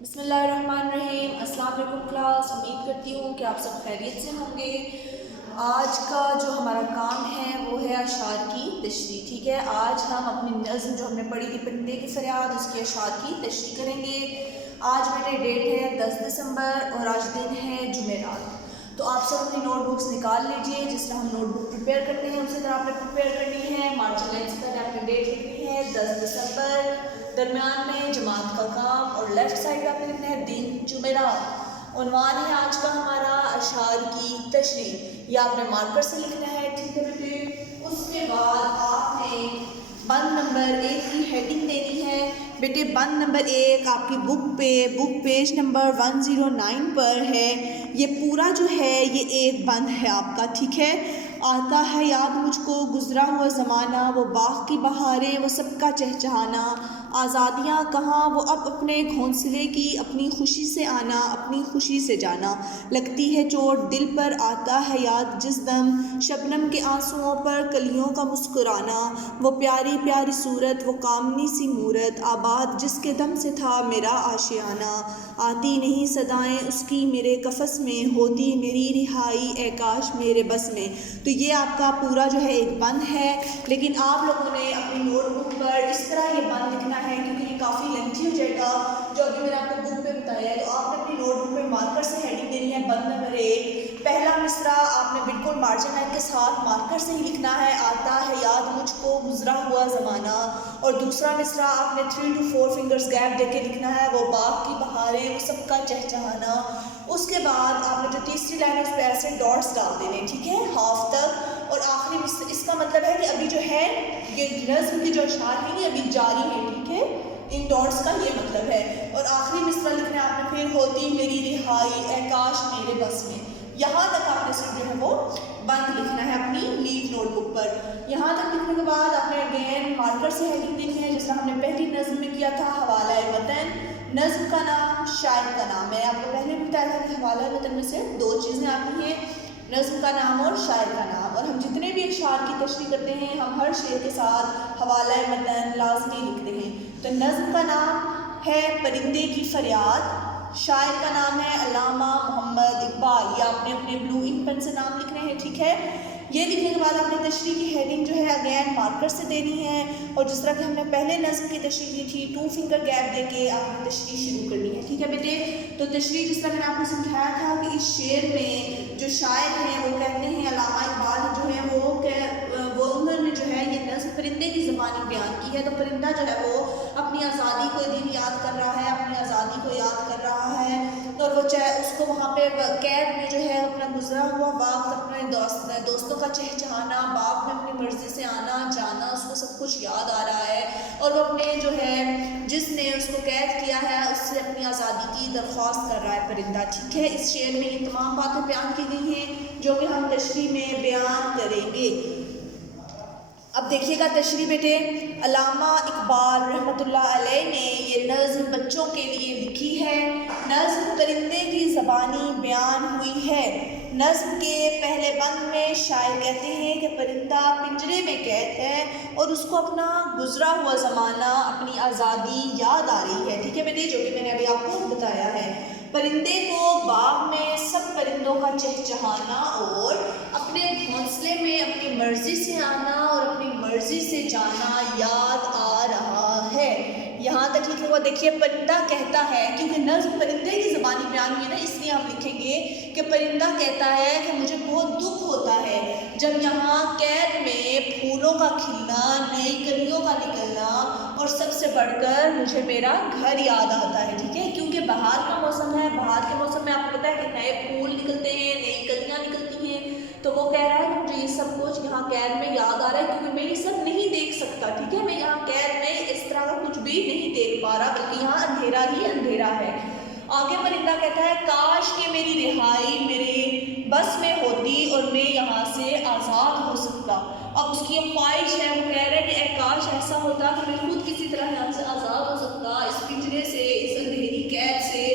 بسم اللہ الرحمن الرحیم۔ السلام علیکم کلاس، امید کرتی ہوں کہ آپ سب خیریت سے ہوں گے۔ آج کا جو ہمارا کام ہے وہ ہے اشعار کی تشریح، ٹھیک ہے۔ آج ہم اپنی نظم جو ہم نے پڑھی تھی پرندے کی فریاد، اس کے اشعار کی تشریح کریں گے۔ آج بیٹے ڈیٹ ہے 10 دسمبر اور آج دن ہے جمعرات۔ تو آپ سب اپنی نوٹ بکس نکال لیجئے، جس طرح ہم نوٹ بک پریپیئر کرتے ہیں اسی طرح آپ نے پریپیئر کرنی ہے۔ مارچ لائن سے پہلے آپ نے ڈیٹ لکھنی ہے 10 دسمبر، درمیان میں جماعت کا کام اور لیفٹ سائڈ آپ نے لکھنا ہے دن جمعرات۔ عنوان ہے آج کا ہمارا اشعار کی تشریح، یہ آپ نے مارکر سے لکھنا ہے، ٹھیک ہے بیٹے۔ اس کے بعد آپ نے بند نمبر 1 کی ہیڈنگ دینی ہے بیٹے۔ بند نمبر 1 آپ کی بک پیج نمبر 109 پر ہے۔ یہ پورا جو ہے یہ ایک بند ہے آپ کا، ٹھیک ہے۔ آتا ہے یاد مجھ کو گزرا ہوا زمانہ، وہ باغ کی بہاریں وہ سب کا چہچہانا، آزادیاں کہاں وہ اب اپنے گھونسلے کی، اپنی خوشی سے آنا اپنی خوشی سے جانا، لگتی ہے چوٹ دل پر آتا ہے یاد جس دم، شبنم کے آنسوؤں پر کلیوں کا مسکرانا، وہ پیاری پیاری صورت وہ کامنی سی مورت، آباد جس کے دم سے تھا میرا آشیانہ، آتی نہیں صدائیں اس کی میرے قفس میں، ہوتی میری رہائی اے کاش میرے بس میں۔ تو یہ آپ کا پورا جو ہے ایک بند ہے، لیکن آپ لوگوں نے اپنی نوٹ بک پر اس طرح یہ بند لکھنا ہے کیونکہ یہ کافی لینتھی ہو جائے گا جو ابھی میں نے آپ کو بک پہ بتایا ہے۔ تو آپ نے اپنی نوٹ بک پہ مارکر سے ہیڈنگ دینی ہے بند نمبر 1۔ پہلا مصرع آپ نے بالکل مارجن لائن کے ساتھ مارکر سے ہی لکھنا ہے، آتا ہے یاد مجھ کو گزرا ہوا زمانہ، اور دوسرا مصرع آپ نے 3 to 4 فنگرز گیپ دے کے لکھنا ہے، وہ باغ کی بہاریں وہ سب کا چہچہانا۔ اس کے بعد آپ نے جو تیسری لائن ہے اس پہ ایسے ڈاٹس ڈال دینے، ٹھیک ہے، ہاف تک۔ اور آخری مصرع اس کا مطلب ہے کہ ابھی جو ہے یہ نظم کے جو اشعار ہیں یہ ابھی جاری ہیں، ٹھیک ہے، ان ڈاٹس کا یہ مطلب ہے۔ اور آخری مصرع لکھنا ہے آپ نے پھر ہوتی میری رہائی اے کاش میرے بس میں۔ یہاں تک آپ نے صرف جو ہے وہ بند لکھنا ہے اپنی نیٹ نوٹ بک پر۔ یہاں تک لکھنے کے بعد آپ نے اگین مارکر سے ہیڈنگ دینی ہے جس طرح ہم نے پہلی نظم میں کیا تھا، حوالہ متن، نظم کا نام، شاعر کا نام۔ میں نے آپ کو پہلے بھی بتایا تھا کہ حوالہ متن میں سے 2 چیزیں آتی ہیں، نظم کا نام اور شاعر کا نام۔ اور ہم جتنے بھی اشعار کی تشریح کرتے ہیں ہم ہر شعر کے ساتھ حوالہ متن لازمی لکھتے ہیں۔ تو نظم کا نام ہے پرندے کی فریاد، شاعر کا نام ہے علامہ محمد اقبال۔ یہ آپ نے اپنے بلو انک پین سے نام لکھنے ہیں، ٹھیک ہے۔ یہ لکھنے کے بعد آپ نے تشریح کی ہیڈنگ جو ہے اگین مارکر سے دینی ہے، اور جس طرح کہ ہم نے پہلے نظم کی تشریح کی تھی 2 فنگر گیپ دے کے آپ نے تشریح شروع کرنی ہے، ٹھیک ہے بیٹے۔ تو تشریح جس طرح میں نے آپ کو سمجھایا تھا کہ اس شعر میں جو شاعر ہیں وہ کہتے ہیں، علامہ اقبال جو ہیں وہ انہوں نے جو ہے یہ نظم پرندے کی زبانی بیان کی ہے۔ تو پرندہ جو ہے وہ اپنی آزادی کو دن یاد کر رہا ہے، اپنی آزادی کو یاد کر رہا ہے، اور وہ چاہے اس کو وہاں پہ قید میں جو ہے اپنا گزرا ہوا وقت، اپنے دوستوں کا چہچہانا، باغ میں اپنی مرضی سے آنا جانا، اس کو سب کچھ یاد آ رہا ہے، اور وہ اپنے جو ہے جس نے اس کو قید کیا ہے اس سے اپنی آزادی کی درخواست کر رہا ہے پرندہ، ٹھیک ہے۔ اس شعر میں یہ تمام باتیں بیان کی گئی ہیں جو کہ ہم تشریح میں بیان کریں گے۔ اب دیکھیے گا تشریح بیٹے، علامہ اقبال رحمۃ اللہ علیہ نے یہ نظم بچوں کے لیے لکھی ہے۔ نظم پرندے کی زبانی بیان ہوئی ہے۔ نظم کے پہلے بند میں شاعر کہتے ہیں کہ پرندہ پنجرے میں قید ہے اور اس کو اپنا گزرا ہوا زمانہ، اپنی آزادی یاد آ رہی ہے، ٹھیک ہے بیٹے، جو کہ میں نے ابھی آپ کو بتایا ہے۔ پرندے کو باغ میں سب پرندوں کا چہچہانا اور اپنے گھونسلے میں اپنی مرضی سے آنا اور اپنی مرضی سے جانا یاد آ رہا ہے۔ یہاں تک لکھا ہوا دیکھیے، پرندہ کہتا ہے، کیونکہ نظم پرندے کی زبانی بیان ہوئی ہے نا، اس لیے ہم لکھیں گے کہ پرندہ کہتا ہے کہ مجھے بہت دکھ ہوتا ہے جب یہاں قید میں پھولوں کا کھلنا، نئی کلیوں کا نکلنا، اور سب سے بڑھ کر مجھے میرا گھر یاد آتا ہے، ٹھیک ہے، کیونکہ بہار کا موسم ہے۔ بہار کے موسم میں آپ کو پتہ ہے کہ نئے پھول نکلتے ہیں، نئی کلیاں نکلتی ہیں، تو وہ کہہ رہا ہے کہ مجھے یہ سب کچھ یہاں قید میں یاد آ رہا ہے کیونکہ میں یہ سب نہیں دیکھ سکتا، ٹھیک ہے، میں یہاں قید میں اس طرح کا کچھ بھی نہیں دیکھ پا رہا، بلکہ یہاں اندھیرا ہی اندھیرا ہے۔ آگے پرندہ کہتا ہے کاش کہ میری رہائی میرے بس میں ہوتی اور میں یہاں سے آزاد ہو سکتا۔ اب اس کی یہ خواہش ہے، وہ کہہ رہے ہیں کہ اے کاش ایسا ہوتا کہ میں خود کسی طرح یہاں سے آزاد ہو سکتا، اس پنجرے سے، اس اندھیری قید سے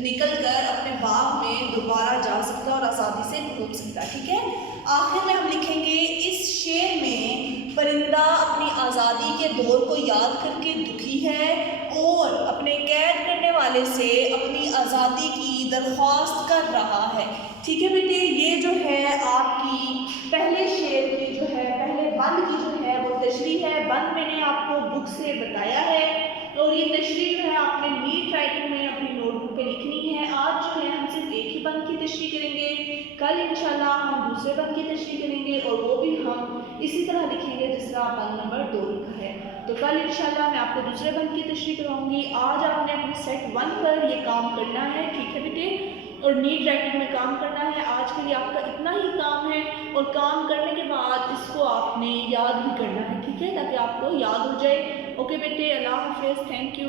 نکل کر اپنے باغ میں دوبارہ جا سکتا اور آزادی سے گھوم سکتا، ٹھیک ہے۔ آخر میں ہم لکھیں گے اس شعر میں پرندہ اپنی آزادی کے دور کو یاد کر کے دکھی ہے اور اپنے قید کرنے والے تعالی سے اپنی آزادی کی درخواست کر رہا ہے. ٹھیک ہے بیٹے، یہ جو ہے آپ کی پہلے شعر کی جو ہے پہلے بند کی جو ہے وہ تشریح ہے. بند میں نے آپ کو بک سے بتایا ہے اور یہ تشریح جو ہے آپ نے نیٹ رائٹنگ میں اپنی نوٹ بک پہ لکھنی ہے. آج جو ہے ہم صرف ایک ہی بند کی تشریح کریں گے، کل انشاءاللہ ہم دوسرے بند کی تشریح کریں گے اور وہ بھی ہم اسی طرح لکھیں گے جس طرح بند نمبر 2 لکھا ہے. تو کل انشاءاللہ میں آپ کو دوسرے بند کی تشریح کراؤں گی. آج آپ نے اپنے سیٹ 1 پر یہ کام کرنا ہے. ٹھیک ہے بیٹے، اور نیٹ رائٹنگ میں کام کرنا ہے. آج کے لیے آپ کا اتنا ہی کام ہے اور کام کرنے کے بعد اس کو آپ نے یاد بھی کرنا ہے. ٹھیک ہے، تاکہ آپ کو یاد ہو جائے. اوکے بیٹے، اللہ حافظ، تھینک یو.